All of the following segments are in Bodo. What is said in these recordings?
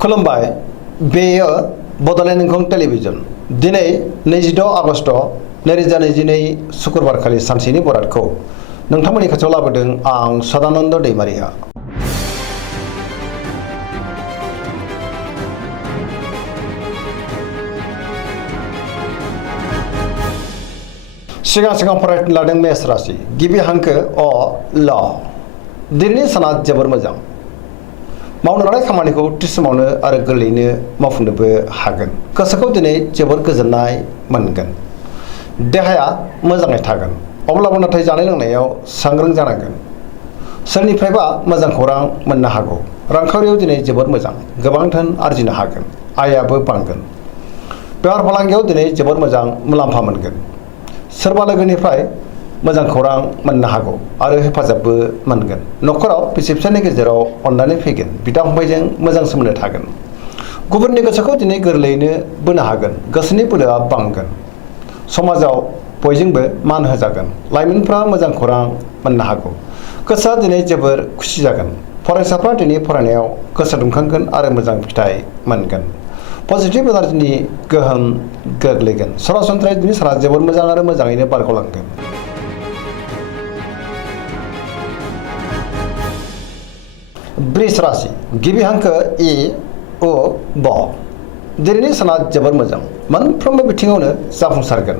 खुलुमबाय बेयो बड'लेण्ड इंखं टेलिभिजन दिनै 26 आगस्ट 2022 शुक्रबारखालि सानसेनि बरादखौ नोंथांमोननि खाथियाव लाबोदों आं सदानन्द दैमारिया। सिगां फरायनो लादों मेष राशि गिबि हांखो अ ल दिनैनि साना जोबोर मोजां मावनो लानाय खामानिखौ थि समावनो आरो गोरलैयैनो मावफुंनोबो हागोन। गोसोखौ दिनै जोबोर गोजोननाय मोनगोन। देहाया मोजाङै थागोन अब्लाबो नाथाय जानाय लोंनायाव सांग्रां जानांगोन। सोरनिफ्रायबा मोजां खौरां मोननो हागौ। रांखावरियाव दिनै जोबोर मोजां गोबां धोन आरजिनो हागोन। आयाबो बांगोन। बेफार फालांगियाव दिनै जोबोर मोजां मुलाम्फा मोनगोन। सोरबा लोगोनिफ्राय मोजां खौरां मोननो हागौ आरो हेफाजाबबो मोनगोन। न'खराव बिसि फिसायनि गेजेराव अननानै फैगोन। बिदा फंबायजों मोजां सोमोन्दो थागोन। गुबुननि गोसोखौ दिनै गोरलैयैनो बोनो हागोन। गोसोनि बोलोआ बांगोन। समाजाव बयजोंबो मान होजागोन। लाइमोनफ्रा मोजां खौरां मोननो हागौ। गोसोआ दिनै जोबोर खुसि जागोन। फरायसाफ्रा दिनै फरायनायाव गोसो दुंखांगोन आरो मोजां फिथाइ मोनगोन। पजिटिभ एनार्जिनि गोहोम गोग्लैगोन। सरासनस्रायै दिनै साना जोबोर मोजां आरो मोजाङैनो बारग'लांगोन। वृष राशि गिबि हांखो इ उ ब दिनैनि साना जोबोर मोजां मोनफ्रोमबो बिथिङावनो जाफुंसारगोन।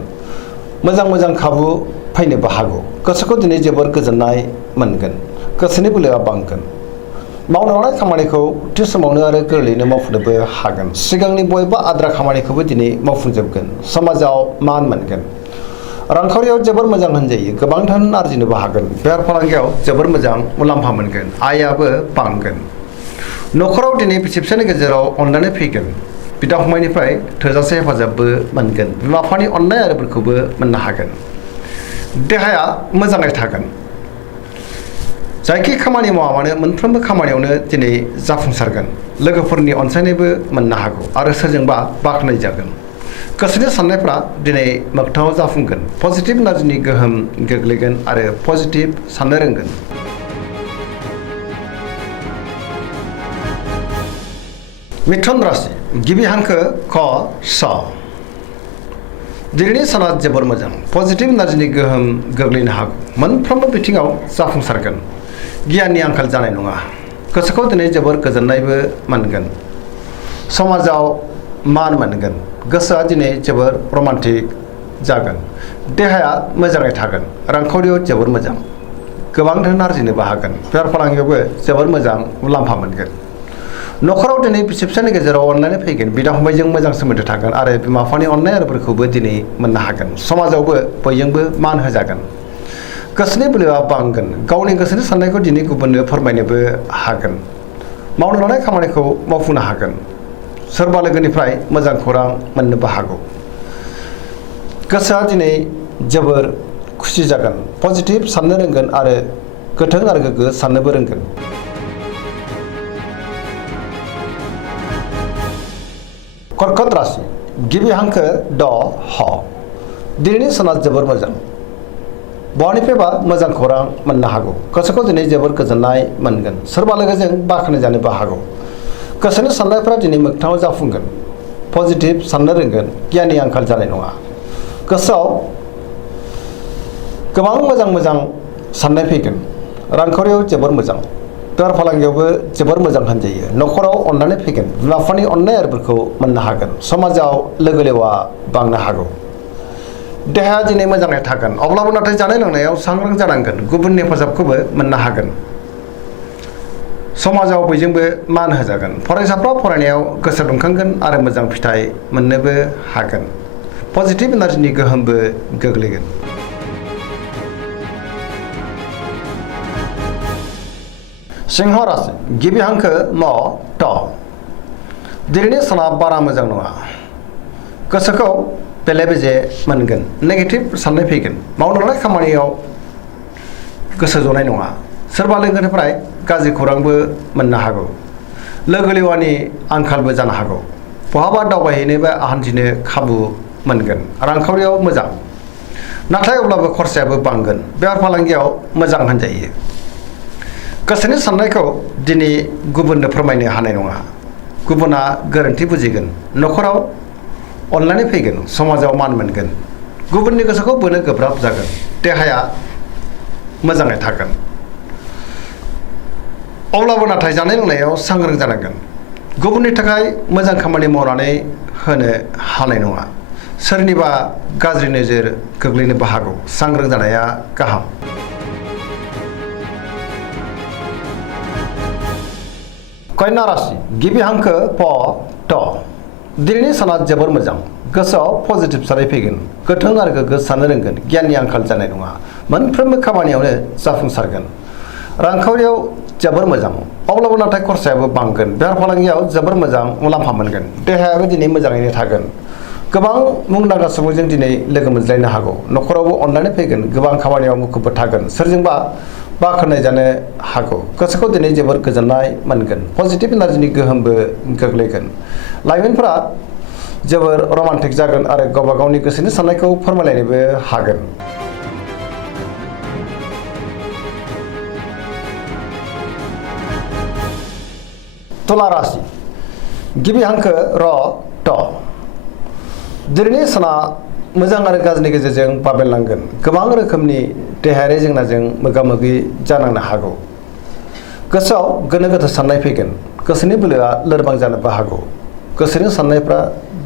मोजां खाबु फैनोबो हागौ। गोसोखौ दिनै जोबोर गोजोननाय मोनगोन। गोसोनि बोलोआ बांगोन। मावनो लानाय खामानिखौ थि समावनो आरो गोरलैयैनो मावफुंनोबो हागोन। सिगांनि बबेबा आद्रा खामानिखौबो दिनै मावफुंजोबगोन। समाजाव मान मोनगोन। रांखावरियाव जोबोर मोजां होनजायो। गोबां धोन आरजिनोबो हागोन। बेफार फालांगियाव जोबोर मोजां मुलाम्फा मोनगोन। आयाबो बांगोन। न'खराव दिनै बिसि फिसायनि गेजेराव अननानै फैगोन। बिदा फंबायनिफ्राय थोजासे हेफाजाबबो मोनगोन। बिमा बिफानि अननाय आरो बोरखौबो मोननो हागोन। देहाया मोजाङै थागोन। जायखि खामानि मावा मानो मोनफ्रोमबो खामानियावनो दिनै जाफुंसारगोन। लोगोफोरनि अनसायनायबो मोननो हागौ आरो सोरजोंबा बाख्नाय जागोन। गोसोनि साननायफ्रा दिनै मोगथाङाव जाफुंगोन। पजिटिभ एनार्जिनि गोहोम गोग्लैगोन आरो पजिटिभ साननो रोंगोन। मिथुन राशि गिबि हांखो क स दिनैनि साना जोबोर मोजां पजिटिभ एनार्जिनि गोहोम गोग्लैनो हागौ। मोनफ्रोमबो बिथिङाव जाफुंसारगोन। गियाननि आंखाल जानाय नङा। गोसोखौ दिनै जोबोर गोजोननायबो मोनगोन। समाजाव मान मोनगोन। गोसोआ दिनै जोबोर रमान्टिक जागोन। देहाया मोजाङै थागोन। रांखावरियाव जोबोर मोजां गोबां धोन आरजिनोबो हागोन। बेफार फालांगियावबो जोबोर मोजां मुलाम्फा मोनगोन। न'खराव दिनै बिसि फिसायनि गेजेराव अननानै फैगोन। बिदा फंबायजों मोजां सोमोन्दो थागोन आरो बिमा बिफानि अननाय आरो बोरखौबो दिनै मोननो हागोन। समाजावबो बयजोंबो मान होजागोन। गोसोनि बोलोआ बांगोन। गावनि गोसोनि साननायखौ दिनै गुबुननो फोरमायनोबो हागोन। मावनो लानाय खामानिखौ मावफुंनो हागोन। सोरबा लोगोनिफ्राय मोजां खौरां मोननोबो हागौ। गोसोआ दिनै जोबोर खुसि जागोन। पजिटिभ साननो रोंगोन आरो गोथों आरो गोग्गो साननोबो रोंगोन। कर्कट राशि गिबि हांखो ड ह दिनैनि साना जोबोर मोजां बहानिफ्रायबा मोजां खौरां मोननो हागौ। गोसोखौ दिनै जोबोर गोजोननाय मोनगोन। सोरबा लोगोजों बाख्नाय जानोबो हागौ। गोसोनि साननायफ्रा दिनै मोगथाङाव जाफुंगोन। पजिटिभ साननो रोंगोन। गियाननि आंखाल जानाय नङा। गोसोआव गोबां मोजां साननाय फैगोन। रांखावरियाव जोबोर मोजां। बेफार फालांगियावबो जोबोर मोजां होनजायो। न'खराव अननानै फैगोन। बिमा बिफानि अननाय आरो बोरखौ मोननो हागोन। समाजाव लोगो लेवा बांनो हागौ। देहाया दिनै मोजाङै थागोन अब्लाबो नाथाय जानाय लोंनायाव सांग्रां जानांगोन। गुबुननि हेफाजाबखौबो मोननो हागोन। समाजाव बयजोंबो मान होजागोन। फरायसाफ्रा फरायनायाव गोसो दुंखांगोन आरो मोजां फिथाइ मोननोबो हागोन। पजिटिभ एनार्जिनि गोहोमबो गोग्लैगोन। सिंह राशि गिबि हांखो म ट दिनैनि साना बारा मोजां नङा। गोसोखौ बेले बेजे मोनगोन। नेगेटिभ साननाय फैगोन। मावनो लानाय खामानियाव गोसो जनाय नङा। सोरबा लोगोनिफ्राय गाज्रि खौरांबो मोननो हागौ। लोगो लेवानि आंखालबो जानो हागौ। बहाबा दावबायहैनो बा हान्थिनो खाबु मोनगोन। रांखावरियाव मोजां नाथाय अब्लाबो खरसायाबो बांगोन। बेफार फालांगियाव मोजां होनजायो। गोसोनि साननायखौ दिनै गुबुननो फोरमायनो हानाय नङा। गुबुना गोरोन्थि बुजिगोन न'खराव अननानै फैगोन समाजाव मान मोनगोन गुबुननि गोसोखौ बोनो गोब्राब जागोन देहाया मोजाङै थागोन अब्लाबो नाथाय जानाय लोंनायाव सांग्रां जानांगोन गुबुननि थाखाय मोजां खामानि मावनानै होनो हानाय नङा सोरनिबा गाज्रि नोजोर गोग्लैनोबो हागौ सांग्रां जानाया गाहाम कन्या राशि गिबि हांखो प ट दिनैनि साना जोबोर मोजां गोसोआव पजिटिभ साननाय फैगोन गोथों आरो गोग्गो साननो रोंगोन गियाननि आंखाल जानाय नङा मोनफ्रोमबो खामानियावनो जाफुंसारगोन रांखावरियाव जोबोर मोजां अब्लाबो नाथाय खरसायाबो बांगोन बेफार फालांगियाव जोबोर मोजां मुलाम्फा मोनगोन देहायाबो दिनै मोजाङैनो थागोन गोबां मुंदांखा सुबुंजों दिनै लोगो मोनज्लायनो हागौ न'खरावबो अननानै फैगोन गोबां खामानियाव मुखुबबो थागोन सोरजोंबा बाख्नाय जानो हागौ गोसोखौ दिनै जोबोर गोजोननाय मोनगोन पजिटिभ एनार्जिनि गोहोमबो गोग्लैगोन लाइमोनफोरा जोबोर रमान्टिक जागोन आरो गावबा गावनि गोसोनि साननायखौ फोरमायलायनोबो हागोन तुला राशि गिबि हांखो र ट दिनैनि साना मोजां आरो गाज्रिनि गेजेरजों बाबेनलांगोन गोबां रोखोमनि देहायारि जेंनाजों मोगा मोगि जानांनो हागौ गोसोआव गोनो गोथो साननाय फैगोन गोसोनि बोलोआ लोरबां जानोबो हागौ गोसोनि साननायफ्रा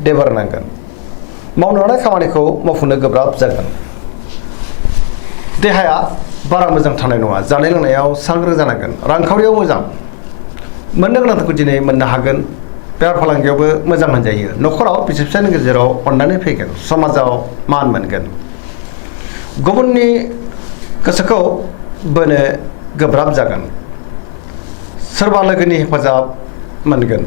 देबारनांगोन मावनो लानाय खामानिखौ मावफुंनो गोब्राब जागोन देहाया बारा मोजां थानाय नङा जानाय लोंनायाव सांग्रां जानांगोन रांखावरियाव मोजां मोननो गोनांखौ दिनै मोननो हागोन बेफार फालांगियावबो मोजां होनजायो न'खराव बिसि फिसायनि गेजेराव अननानै फैगोन समाजाव मान मोनगोन गुबुननि गोसोखौ बोनो गोब्राब जागोन सोरबा लोगोनि हेफाजाब मोनगोन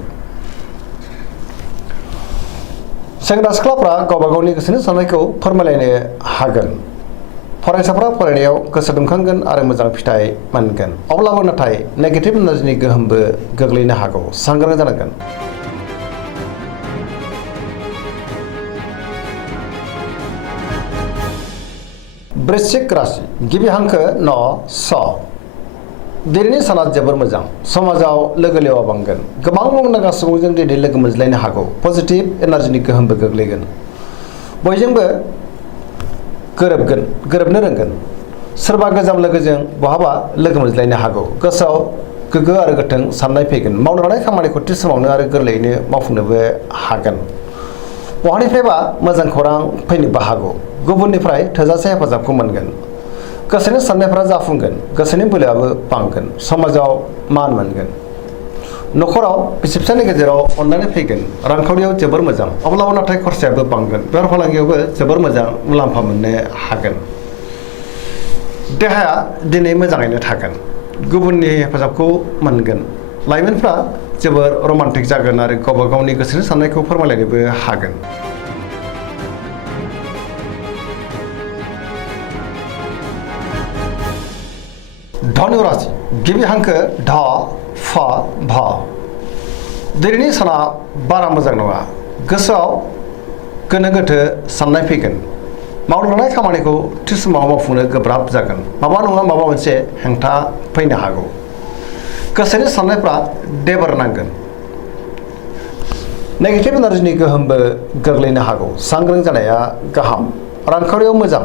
सेंग्रा सिख्लाफ्रा गावबा गावनि गोसोनि साननायखौ फोरमायलायनो हागोन फरायसाफ्रा फरायनायाव गोसो दुंखांगोन आरो मोजां फिथाइ मोनगोन अब्लाबो नाथाय नेगेटिभ एनार्जिनि गोहोमबो गोग्लैनो हागौ सांग्रां जानांगोन वृश्चिक राशि गिबि हांखो न स दिनैनि साना जोबोर मोजां समाजाव लोगो लेवा बांगोन गोबां मुंदांखा सुबुंजों दिनै लोगो मोनज्लायनो हागौ पजिटिभ एनार्जिनि गोहोमबो गोग्लैगोन बयजोंबो गोरोबनो रोंगोन सोरबा गोजाम लोगोजों बहाबा लोगो मोनज्लायनो हागौ गोसोआव गोग्गो आरो गोथों साननाय फैगोन मावनो लानाय खामानिखौ थि समावनो आरो गोरलैयैनो मावफुंनोबो हागोन बहानिफ्रायबा मोजां खौरां फैनोबो हागौ गुबुननिफ्राय थोजासे हेफाजाबखौ मोनगोन गोसोनि साननायफ्रा जाफुंगोन गोसोनि बोलोआबो बांगोन समाजाव मान मोनगोन न'खराव बिसि फिसायनि गेजेराव अननानै फैगोन रांखावरियाव जोबोर मोजां अब्लाबो नाथाय खरसायाबो बांगोन बेफार फालांगियावबो जोबोर मोजां मुलाम्फा मोननो हागोन देहाया दिनै मोजाङैनो थागोन गुबुननि हेफाजाबखौ मोनगोन लाइमोनफ्रा जोबोर रमान्टिक जागोन आरो गावबा गावनि गोसोनि साननायखौ फोरमायलायनोबो हागोन धनु राशि गिबि हांखो ढ फ भ दिनैनि साना बारा मोजां नङा गोसोआव गोनो गोथो साननाय फैगोन मावनो लानाय खामानिखौ थि समाव मावफुंनो गोब्राब जागोन माबा नङा माबा मोनसे हेंथा फैनो हागौ गोसोनि साननायफ्रा देबारनांगोन नेगेटिभ एनार्जिनि गोहोमबो गोग्लैनो हागौ सांग्रां जानाया गाहाम रांखावरियाव मोजां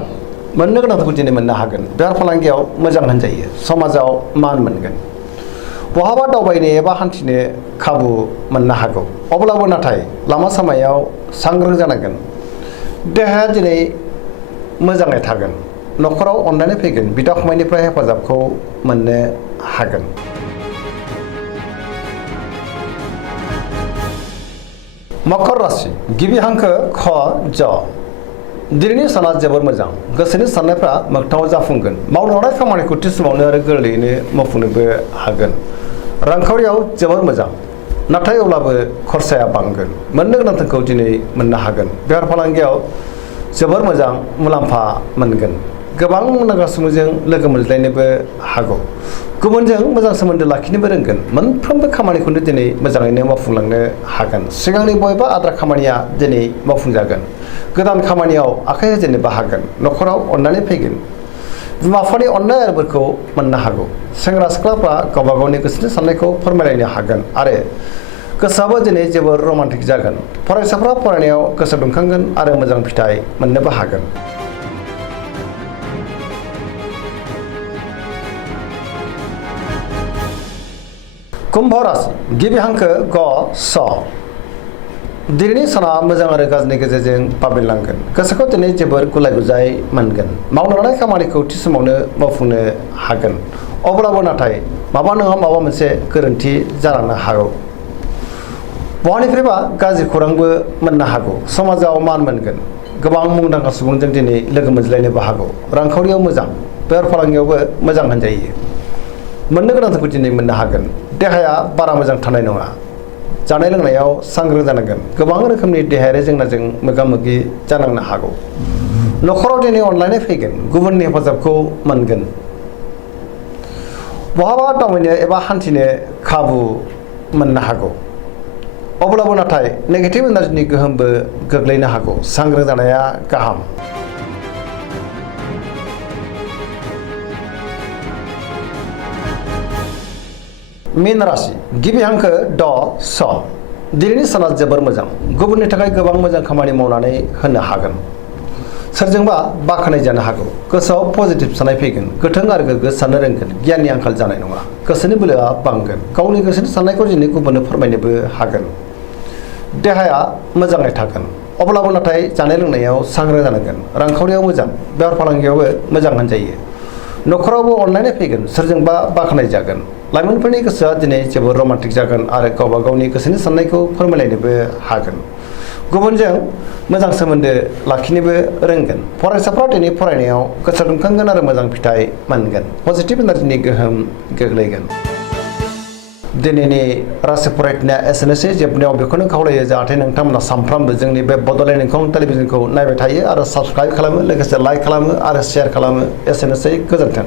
मोननो गोनांखौ दिनै मोननो हागोन बेफार फालांगियाव मोजां होनजायो समाजाव मान मोनगोन बहाबा दावबायनो एबा हान्थिनो खाबु मोननो हागौ अब्लाबो नाथाय लामा सामायाव सांग्रां जानांगोन देहाया दिनै मोजाङै थागोन न'खराव अननानै फैगोन बिदा फंबायनिफ्राय हेफाजाबखौ मोननो हागोन मकर राशि गिबि हांखो ख ज दिनैनि साना जोबोर मोजां गोसोनि साननायफ्रा मोगथाङाव जाफुंगोन मावनो लानाय खामानिखौ थि समावनो आरो गोरलैयैनो मावफुंनोबो हागोन रांखावरियाव जोबोर मोजां नाथाय अब्लाबो खरसाया बांगोन मोननो गोनांखौ दिनै मोननो हागोन बेफार फालांगियाव जोबोर मोजां मुलाम्फा मोनगोन गोबां मुंदांखा सुबुंजों लोगो मोनज्लायनोबो हागौ गुबुनजों मोजां सोमोन्दो लाखिनोबो रोंगोन मोनफ्रोमबो खामानिखौनो दिनै मोजाङैनो मावफुंलांनो हागोन सिगांनि बबेबा आद्रा खामानिया दिनै मावफुंजागोन गोदान खामानियाव आखाइ होजेननोबो हागोन न'खराव अननानै फैगोन बिमा बिफानि अननाय आरोफोरखौ मोननो हागौ सेंग्रा सिख्लाफ्रा गावबा गावनि गोसोनि साननायखौ फोरमायलायनो हागोन आरो गोसोआबो दिनै जोबोर रमान्टिक जागोन। फरायसाफ्रा फरायनायाव गोसो दुंखांगोन आरो मोजां फिथाइ मोननोबो हागोन। कुम्भ राशि गिबि हांखो ग स दिनैनि साना मोजां आरो गाज्रिनि गेजेरजों बाबेनलांगोन। गोसोखौ दिनै जोबोर गुलाय गुजाय मोनगोन। मावनो लानाय खामानिखौ थि समावनो मावफुंनो हागोन। अब्लाबो नाथाय माबा नङा माबा मोनसे गोरोन्थि जालांनो हागौ। बहानिफ्रायबा गाज्रि खौरांबो मोननो हागौ। समाजाव मान मोनगोन। गोबां मुंदांखा सुबुंजों दिनै लोगो मोनज्लायनोबो हागौ। रांखावरियाव मोजां, बेफार फालांगियावबो मोजां होनजायो। मोननो गोनांखौ दिनै मोननो हागोन। देहाया बारा मोजां थानाय नङा। जानाय लोंनायाव सांग्रां जानांगोन। गोबां रोखोमनि देहायारि जेंनाजों मोगा मोगि जानांनो हागौ। न'खराव दिनै अनलायनाय फैगोन। गुबुननि हेफाजाबखौ मोनगोन। बहाबा दावबायनो एबा हान्थिनो खाबु मोननो हागौ। अब्लाबो नाथाय नेगेटिभ एनार्जिनि गोहोमबो गोग्लैनो हागौ। सांग्रां जानाया गाहाम। मीन राशि गिबि हांखो ड स दिनैनि साना जोबोर मोजां। गुबुननि थाखाय गोबां मोजां खामानि मावनानै होनो हागोन। सोरजोंबा बाख्नाय जानो हागौ। गोसोआव पजिटिभ साननाय फैगोन। गोथों आरो गोग्गो साननो रोंगोन। गियाननि आंखाल जानाय नङा। गोसोनि बोलोआ बांगोन। गावनि गोसोनि साननायखौ दिनै गुबुननो फोरमायनोबो हागोन। देहाया मोजाङै थागोन। अब्लाबो नाथाय जानाय लोंनायाव सांग्रां जानांगोन। रांखावरियाव मोजां, बेफार फालांगियावबो मोजां होनजायो। न'खरावबो अनलायनाय फैगोन। सोरजोंबा बाख्नाय जागोन। लाइमोनफोरनि गोसोआ दिनै जोबोर रमान्टिक जागोन आरो गावबा गावनि गोसोनि साननायखौ फोरमायलायनोबो हागोन। गुबुनजों मोजां सोमोन्दो लाखिनोबो रोंगोन। फरायसाफ्रा दिनै फरायनायाव गोसो दुंखांगोन आरो मोजां फिथाइ मोनगोन। पजिटिभ एनार्जिनि गोहोम गोग्लैगोन। दिनैनि राशि फरायथिनाया एसेनोसै। जोबनायाव बेखौनो खावलायो जाहाथे नोंथांमोना सानफ्रामबो जोंनि बे बड'लेण्ड इंखं टेलिभिजनखौ नायबाय थायो आरो साबस्क्राइब खालामो, लोगोसे लाइक खालामो आरो शेयार खालामो। एसेनोसै, गोजोन्थों।